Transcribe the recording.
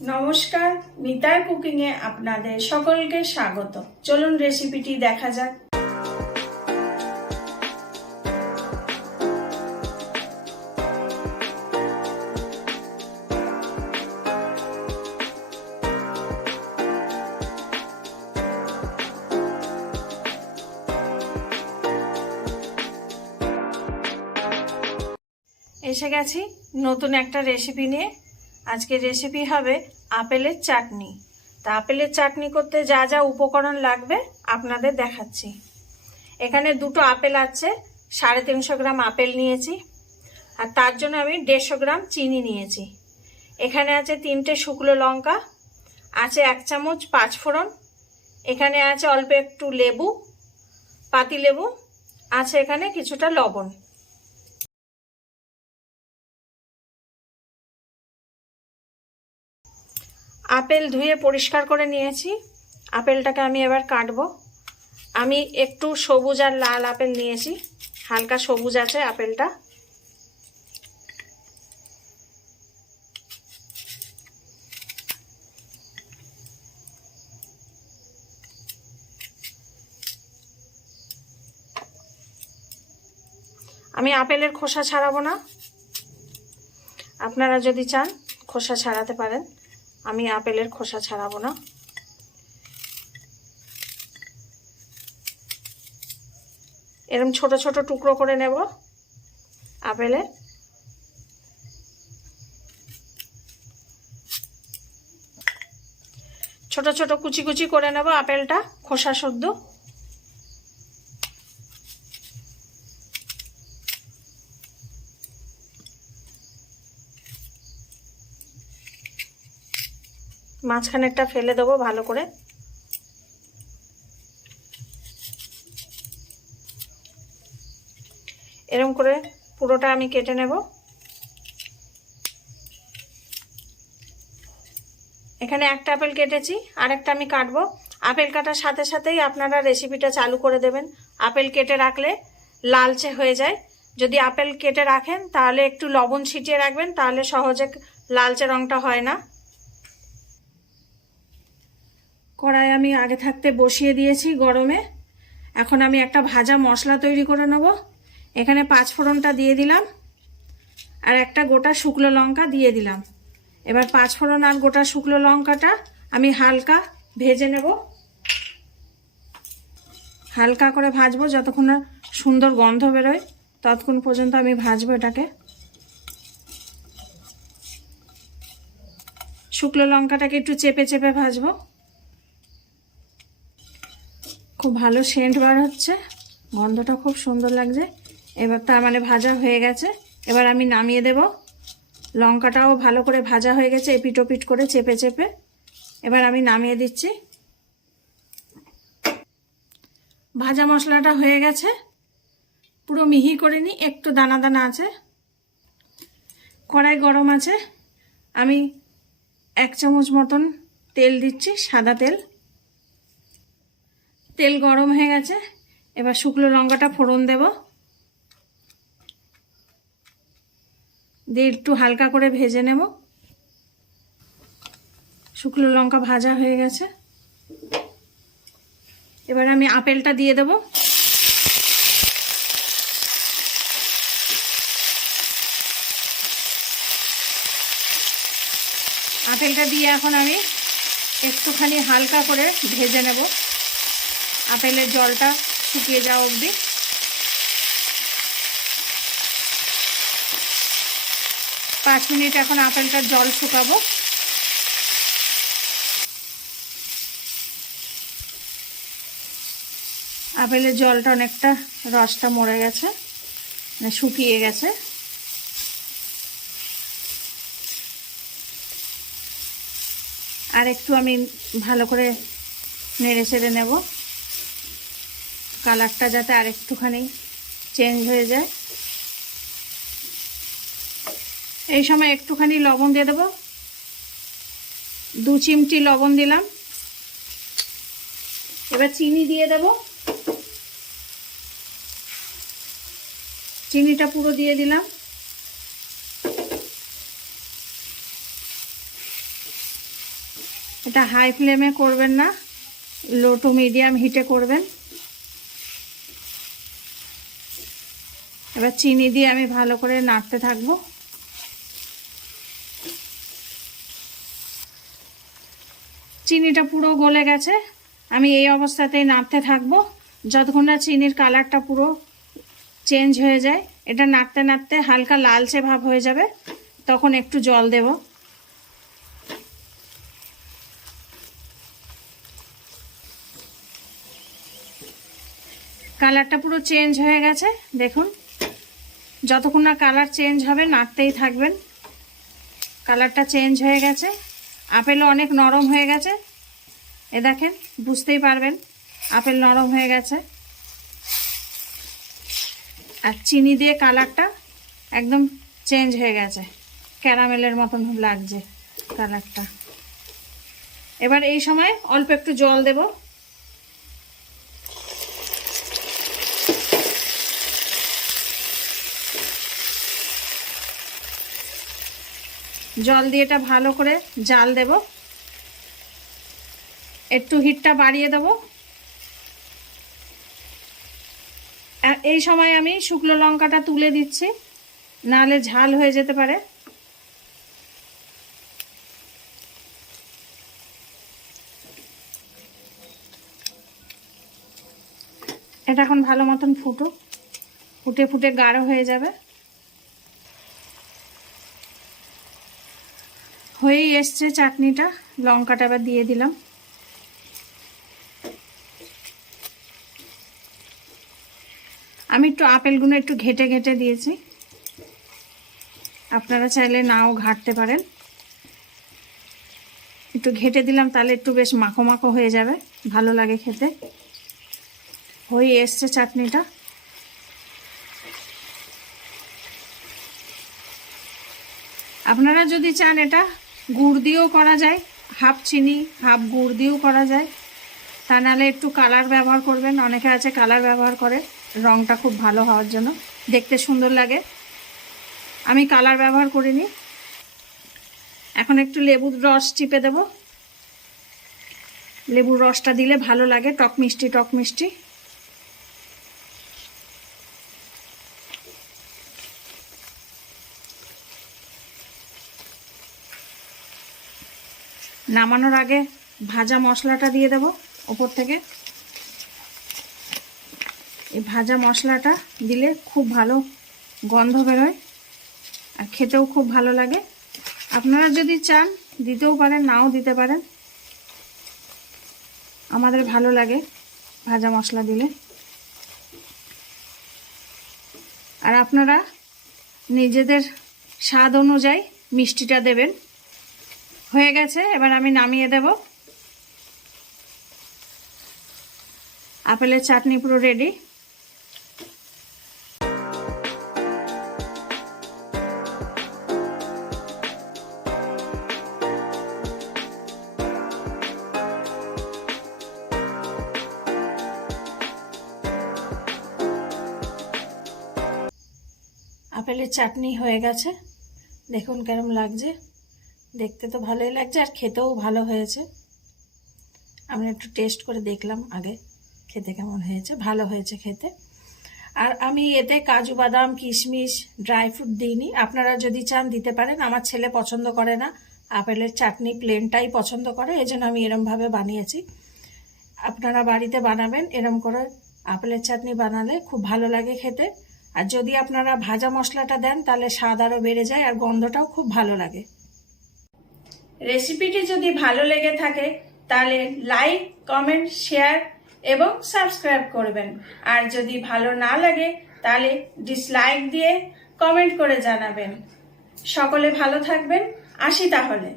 নমস্কার, মিতার কুকিং এ আপনাদের সকলকে স্বাগত। চলুন রেসিপিটি দেখা যাক। এসে গেছি নতুন একটা রেসিপি নিয়ে। আজকের রেসিপি হবে আপেলের চাটনি। তা আপেলের চাটনি করতে যা যা উপকরণ লাগবে আপনাদের দেখাচ্ছি। এখানে দুটো আপেল আছে, 350 গ্রাম আপেল নিয়েছি, আর তার জন্য আমি 150 গ্রাম চিনি নিয়েছি। এখানে আছে 3টে শুকনো লঙ্কা, আছে 1 চামচ পাঁচফোড়ন, এখানে আছে অল্প একটু লেবু, পাতি লেবু, আছে এখানে কিছুটা লবণ। আপেল ধুয়ে পরিষ্কার করে নিয়েছি। আপেলটাকে আমি এবার কাটবো। আমি একটু সবুজ আর লাল আপেল নিয়েছি, হালকা সবুজ আছে আপেলটা। আমি আপেলের খোসা ছাড়াবো না, আপনারা যদি চান খোসা ছাড়াতে পারেন, আমি আপেলের খোসা ছাড়াবো না। এরকম ছোট ছোট টুকরো করে নেব আপেলে। ছোট ছোট কুচি কুচি করে নেব আপেলটা, খোসা শুদ্ধ। মাঝখানেরটা ফেলে দেবো ভালো করে। এরকম করে পুরোটা আমি কেটে নেব। এখানে একটা আপেল কেটেছি, আরেকটা আমি কাটবো। আপেল কাটার সাথে সাথেই আপনারা রেসিপিটা চালু করে দেবেন। আপেল কেটে রাখলে লালচে হয়ে যায়। যদি আপেল কেটে রাখেন তাহলে একটু লবণ ছিটিয়ে রাখবেন, তাহলে সহজে লালচে রঙটা হয় না। কড়াই আমি আগে থাকতে বসিয়ে দিয়েছি গরমে। এখন আমি একটা ভাজা মশলা তৈরি করে নেব। এখানে পাঁচফোড়নটা দিয়ে দিলাম, আর একটা গোটা শুকনো লঙ্কা দিয়ে দিলাম। এবার পাঁচফোড়ন আর গোটা শুকনো লঙ্কাটা আমি হালকা ভেজে নেব। হালকা করে ভাজবো, যতক্ষণ না সুন্দর গন্ধ বেরোয় ততক্ষণ পর্যন্ত আমি ভাজবো এটাকে। শুকনো লঙ্কাটাকে একটু চেপে চেপে ভাজবো। খুব ভালো সেন্ট বার হচ্ছে, গন্ধটা খুব সুন্দর লাগছে। এবার তার মানে ভাজা হয়ে গেছে, এবার আমি নামিয়ে দেব। লঙ্কাটাও ভালো করে ভাজা হয়ে গেছে, এপিট ওপিট করে চেপে চেপে। এবার আমি নামিয়ে দিচ্ছি। ভাজা মশলাটা হয়ে গেছে, পুরো মিহি করে নি, একটু দানা দানা আছে। কড়াই গরম আছে, আমি 1 চামচ মতন তেল দিচ্ছি, সাদা তেল। তেল গরম হয়ে গেছে, এবার শুকনো লঙ্কাটা ফোড়ন দেব, দিয়ে একটু হালকা করে ভেজে নেব। শুকনো লঙ্কা ভাজা হয়ে গেছে, এবার আমি আপেলটা দিয়ে দেব। আপেলটা দিয়ে এখন আমি একটুখানি হালকা করে ভেজে নেব, আপেলের জলটা শুকিয়ে যাওয়া অবধি। পাঁচ মিনিট এখন আপেলটার জল শুকাবো। আপেলের জলটা অনেকটা রসটা মরে গেছে, মানে শুকিয়ে গেছে। আর একটু আমি ভালো করে নেড়ে চেড়ে নেব, কালারটা যাতে আর একটুখানি চেঞ্জ হয়ে যায়। এই সময় একটুখানি লবণ দিয়ে দেবো, 2 চিমটি লবণ দিলাম। এবার চিনি দিয়ে দেব, চিনিটা পুরো দিয়ে দিলাম। এটা হাই ফ্লেমে করবেন না, লো টু মিডিয়াম হিটে করবেন। এবার চিনি দিয়ে আমি ভালো করে নাড়তে থাকবো। চিনিটা পুরো গলে গেছে, আমি এই অবস্থাতেই নাড়তে থাকবো যতক্ষণ না চিনির কালারটা পুরো চেঞ্জ হয়ে যায়। এটা নাড়তে নাড়তে হালকা লালচে ভাব হয়ে যাবে, তখন একটু জল দেব। কালারটা পুরো চেঞ্জ হয়ে গেছে, দেখুন। যতক্ষণ না কালার চেঞ্জ হবে নাড়তেই থাকবেন। কালারটা চেঞ্জ হয়ে গেছে, আপেলও অনেক নরম হয়ে গেছে। এ দেখেন, বুঝতেই পারবেন আপেল নরম হয়ে গেছে। আর চিনি দিয়ে কালারটা একদম চেঞ্জ হয়ে গেছে, ক্যারামেলের মতন লাগছে কালারটা। এবার এই সময় অল্প একটু জল দেব। জল দিয়ে এটা ভালো করে জাল দেব। একটু হিটটা বাড়িয়ে দেব। এই সময় আমি শুকনো লঙ্কাটা তুলে দিচ্ছি, নাহলে ঝাল হয়ে যেতে পারে। এটা এখন ভালো মতন ফুটুক, ফুটে ফুটে গাঢ় হয়ে যাবে। হয়েই এসছে চাটনিটা, লঙ্কাটা এবার দিয়ে দিলাম। আমি একটু আপেলগুলো একটু ঘেটে ঘেটে দিয়েছি, আপনারা চাইলে নাও ঘাটতে পারেন। একটু ঘেটে দিলাম, তাহলে একটু বেশ মাখো মাখো হয়ে যাবে, ভালো লাগে খেতে। হয়ে এসছে চাটনিটা। আপনারা যদি চান এটা গুড় দিয়েও করা যায়, হাফ চিনি হাফ গুড় দিয়েও করা যায়। তা নাহলে একটু কালার ব্যবহার করবেন, অনেকে আছে কালার ব্যবহার করে রঙটা খুব ভালো হওয়ার জন্য, দেখতে সুন্দর লাগে। আমি কালার ব্যবহার করিনি। এখন একটু লেবুর রস চিপে দেব। লেবুর রসটা দিলে ভালো লাগে, টক মিষ্টি টক মিষ্টি। নামানোর আগে ভাজা মশলাটা দিয়ে দেব ওপর থেকে। এই ভাজা মশলাটা দিলে খুব ভালো গন্ধ বেরোয় আর খেতেও খুব ভালো লাগে। আপনারা যদি চান দিতেও পারেন, নাও দিতে পারেন। আমাদের ভালো লাগে ভাজা মশলা দিলে। আর আপনারা নিজেদের স্বাদ অনুযায়ী মিষ্টিটা দেবেন। হয়ে গেছে, এবার আমি নামিয়ে দেব। আপেলের চাটনি পুরো রেডি। আপেলের চাটনি হয়ে গেছে, দেখুন কেমন লাগছে। দেখতে তো ভালোই লাগছে আর খেতেও ভালো হয়েছে। আমি একটু টেস্ট করে দেখলাম আগে, খেতে কেমন হয়েছে। ভালো হয়েছে খেতে। আর আমি এতে কাজু বাদাম কিশমিশ ড্রাই ফ্রুট দিইনি, আপনারা যদি চান দিতে পারেন। আমার ছেলে পছন্দ করে না, আপেলের চাটনি প্লেনটাই পছন্দ করে, এজন্য আমি এরমভাবে বানিয়েছি। আপনারা বাড়িতে বানাবেন এরম করে। আপেলের চাটনি বানালে খুব ভালো লাগে খেতে। আর যদি আপনারা ভাজা মশলাটা দেন তাহলে স্বাদ আরও বেড়ে যায় আর গন্ধটাও খুব ভালো লাগে। রেসিপিটি যদি ভালো লেগে থাকে তাহলে লাইক কমেন্ট শেয়ার এবং সাবস্ক্রাইব করবেন। আর যদি ভালো না লাগে তাহলে ডিসলাইক দিয়ে কমেন্ট করে জানাবেন। সকলে ভালো থাকবেন, আসি তাহলে।